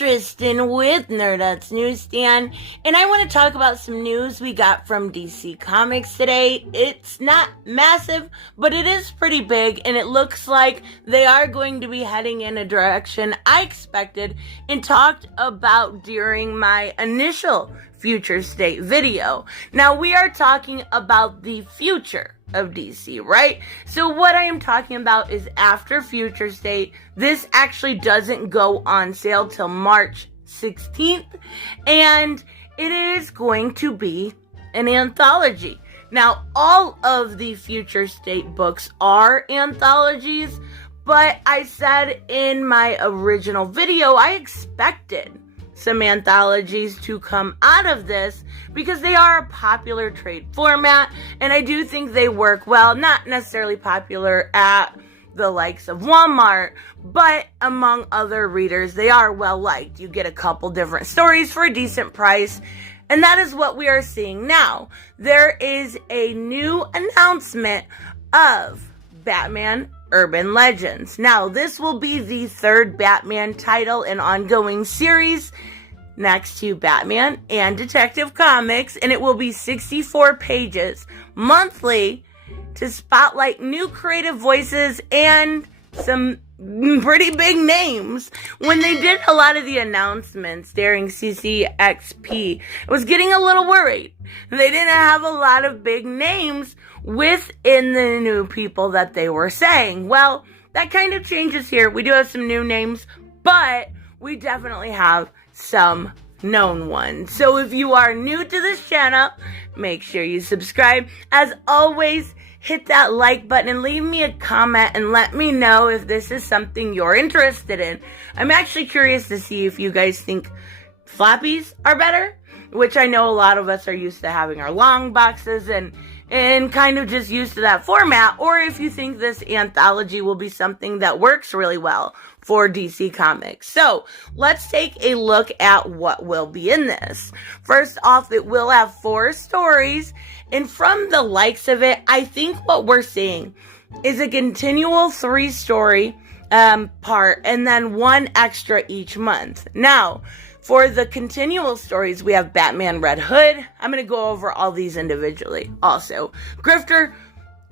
Tristan with Nerdette's NewsStand, and I want to talk about some news we got from DC Comics today. It's not massive, but it is pretty big, and it looks like they are going to be heading in a direction I expected and talked about during my initial Future State video. Now, we are talking about the future of DC, right? So what I am talking about is after Future State, this actually doesn't go on sale till March 16th, and it is going to be an anthology. Now, all of the Future State books are anthologies, but I said in my original video, I expected some anthologies to come out of this because they are a popular trade format, and I do think they work well. Not necessarily popular at the likes of Walmart, but among other readers, they are well liked. You get a couple different stories for a decent price, and that is what we are seeing now. There is a new announcement of Batman Urban Legends. Now, this will be the third Batman title in ongoing series next to Batman and Detective Comics, and it will be 64 pages monthly to spotlight new creative voices and some pretty big names. When they did a lot of the announcements during CCXP, I was getting a little worried. They didn't have a lot of big names within the new people that they were saying. Well, that kind of changes here. We do have some new names, but we definitely have some known ones. So if you are new to this channel, make sure you subscribe. As always, hit that like button and leave me a comment and let me know if this is something you're interested in. I'm actually curious to see if you guys think floppies are better, which I know a lot of us are used to having our long boxes and kind of just used to that format, or if you think this anthology will be something that works really well for DC Comics. So let's take a look at what will be in this. First off, it will have 4 stories, and from the likes of it, I think what we're seeing is a continual 3-story part, and then 1 extra each month. Now, for the continual stories, we have Batman Red Hood. I'm going to go over all these individually. Also, Grifter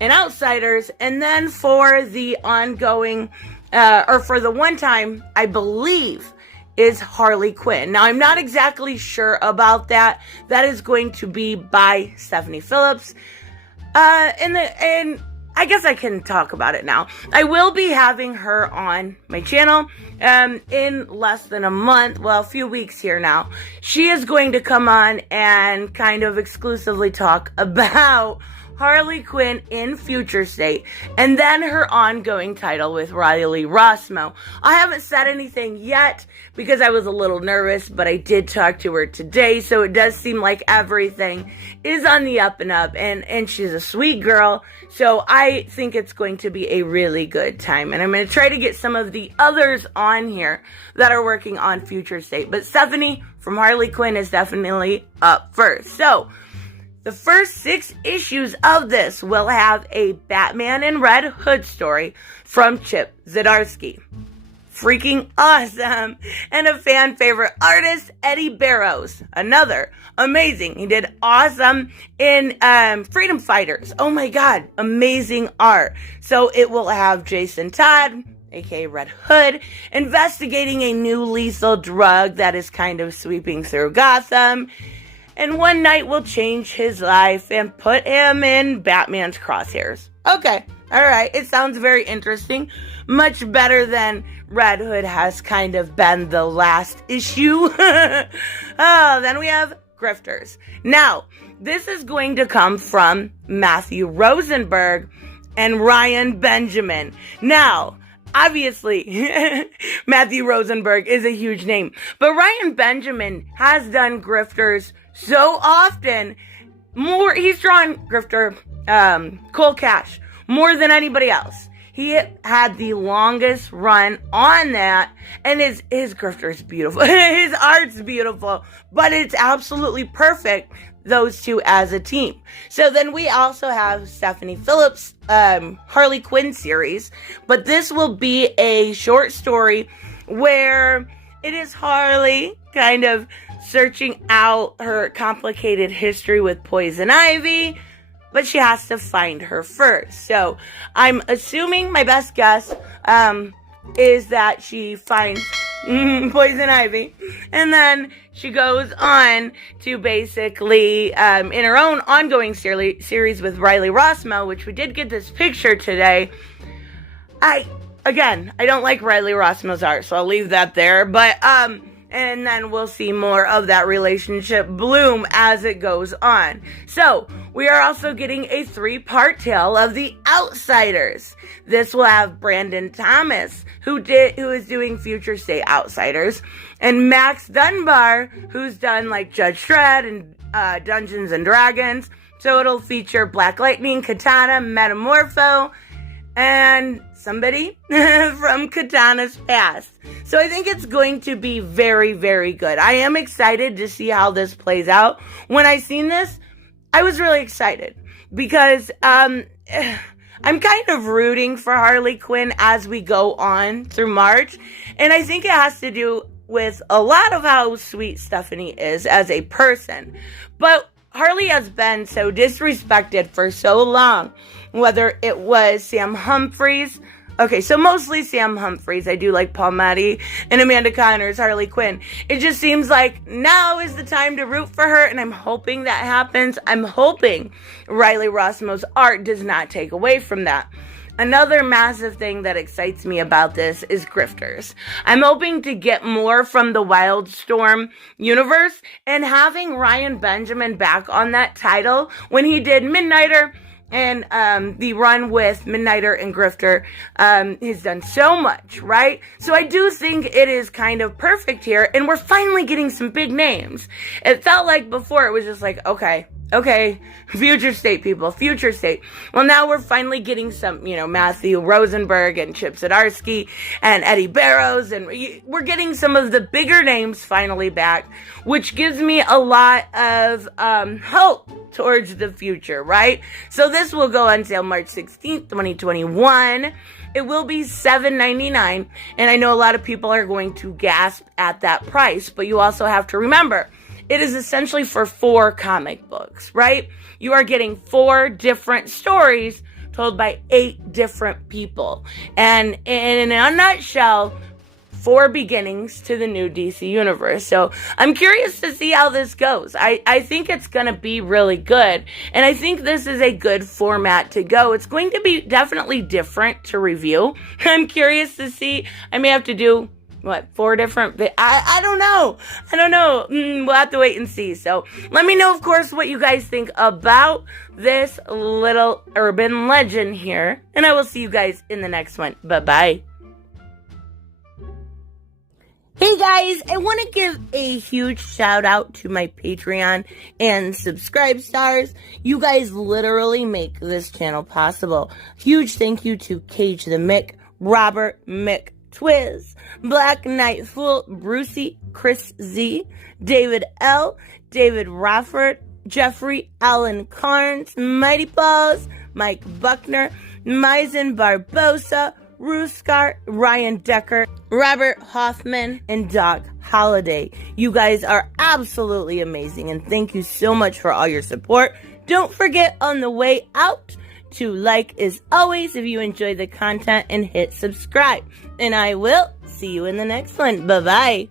and Outsiders. And then for the ongoing, or for the one time, I believe, is Harley Quinn. Now, I'm not exactly sure about that. That is going to be by Stephanie Phillips. And I guess I can talk about it now. I will be having her on my channel in less than a month, well, a few weeks here now. She is going to come on and kind of exclusively talk about Harley Quinn in Future State, and then her ongoing title with Riley Rossmo. I haven't said anything yet because I was a little nervous, but I did talk to her today, so it does seem like everything is on the up and up, and she's a sweet girl, so I think it's going to be a really good time, and I'm going to try to get some of the others on here that are working on Future State, but Stephanie from Harley Quinn is definitely up first. So the first 6 issues of this will have a Batman and Red Hood story from Chip Zdarsky. Freaking awesome. And a fan favorite artist, Eddie Barrows. Another amazing. He did awesome in Freedom Fighters. Oh my god, amazing art. So it will have Jason Todd, aka Red Hood, investigating a new lethal drug that is kind of sweeping through Gotham. And one night will change his life and put him in Batman's crosshairs. Okay, alright, it sounds very interesting. Much better than Red Hood has kind of been the last issue. Then we have Grifters. Now, this is going to come from Matthew Rosenberg and Ryan Benjamin. Now, obviously, Matthew Rosenberg is a huge name, but Ryan Benjamin has done Grifters so often. He's drawn Grifter, Cold Cash, more than anybody else. He had the longest run on that, and his Grifter's beautiful. His art's beautiful, but it's absolutely perfect, those two as a team. So then we also have Stephanie Phillips, Harley Quinn series, but this will be a short story where It is Harley kind of searching out her complicated history with Poison Ivy, but she has to find her first. So I'm assuming, my best guess is that she finds Poison Ivy, and then she goes on to basically, in her own ongoing series with Riley Rossmo, which we did get this picture today. I don't like Riley Rossmo's art, so I'll leave that there, but, and then we'll see more of that relationship bloom as it goes on. So, we are also getting a 3-part tale of The Outsiders. This will have Brandon Thomas, who is doing Future State Outsiders, and Max Dunbar, who's done like Judge Dredd and Dungeons and Dragons. So it'll feature Black Lightning, Katana, Metamorpho, and somebody from Katana's past. So I think it's going to be very, very good. I am excited to see how this plays out. When I seen this, I was really excited because I'm kind of rooting for Harley Quinn as we go on through March. And I think it has to do with a lot of how sweet Stephanie is as a person. But Harley has been so disrespected for so long, whether it was Sam Humphries. Okay, so mostly Sam Humphries. I do like Paul Matty and Amanda Connor's Harley Quinn. It just seems like now is the time to root for her, and I'm hoping that happens. I'm hoping Riley Rossmo's art does not take away from that. Another massive thing that excites me about this is Grifters. I'm hoping to get more from the Wildstorm universe, and having Ryan Benjamin back on that title when he did Midnighter and the run with Midnighter and Grifter, he's done so much, right? So I do think it is kind of perfect here, and we're finally getting some big names. It felt like before it was just like, okay, Future State people, Future State. Well, now we're finally getting some, Matthew Rosenberg and Chip Zdarsky and Eddie Barrows, and we're getting some of the bigger names finally back, which gives me a lot of hope towards the future, right? So this will go on sale March 16th, 2021. It will be $7.99, and I know a lot of people are going to gasp at that price, but you also have to remember, it is essentially for 4 comic books, right? You are getting 4 different stories told by 8 different people. And in a nutshell, 4 beginnings to the new DC universe. So I'm curious to see how this goes. I think it's going to be really good. And I think this is a good format to go. It's going to be definitely different to review. I'm curious to see. I may have to do 4 different, I don't know. We'll have to wait and see. So let me know, of course, what you guys think about this little urban legend here, and I will see you guys in the next one. Bye-bye. Hey guys, I want to give a huge shout out to my Patreon and subscribe stars. You guys literally make this channel possible. Huge thank you to Cage the Mick, Robert Mick Twiz, Black Knight Fool, Brucey, Chris Z, David L, David Rafford, Jeffrey Allen Carnes, Mighty Paws, Mike Buckner, Maizen Barbosa, Ruskart, Ryan Decker, Robert Hoffman, and Doc Holliday. You guys are absolutely amazing, and thank you so much for all your support. Don't forget on the way out to like as always if you enjoy the content, and hit subscribe. And I will see you in the next one. Bye-bye.